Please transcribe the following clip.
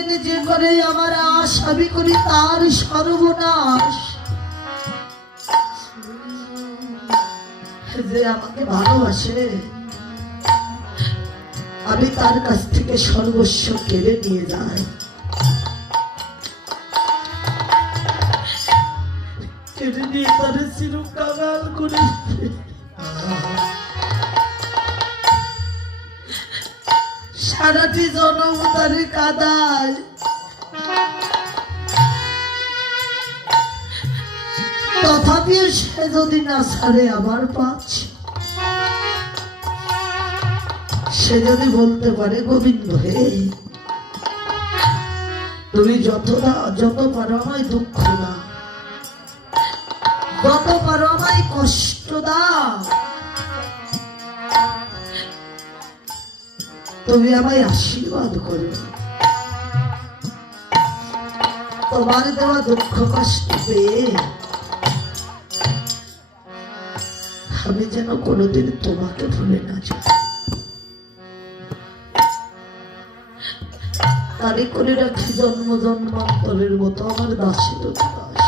কোনদিন যে করে আমার আশাবি করি তার সর্বনাশ। যে আমাকে ভালোবাসে আমি তার কাছ থেকে সর্বস্ব কেড়ে নিয়ে যাই, কেড়ে নিয়ে তার চিরকাল করে সারাটি জনম তারে কাদায়। তথাপিও সে যদি না ছাড়ে আমার পাচ্ছে, সে যদি বলতে পারে গোবিন্দ হে তুমি যত পারো আমায় দুঃখ দাও, যত পারো আমায় কষ্ট দাও, তুমি আমায় আশীর্বাদ করো, তোমার দেওয়া দুঃখ কষ্ট পেয়ে আমি যেন কোনোদিন তোমাকে ভুলে না যাই। তারই করে রাখি জন্ম জন্মান্তরের মতো আমার দাসের দাস।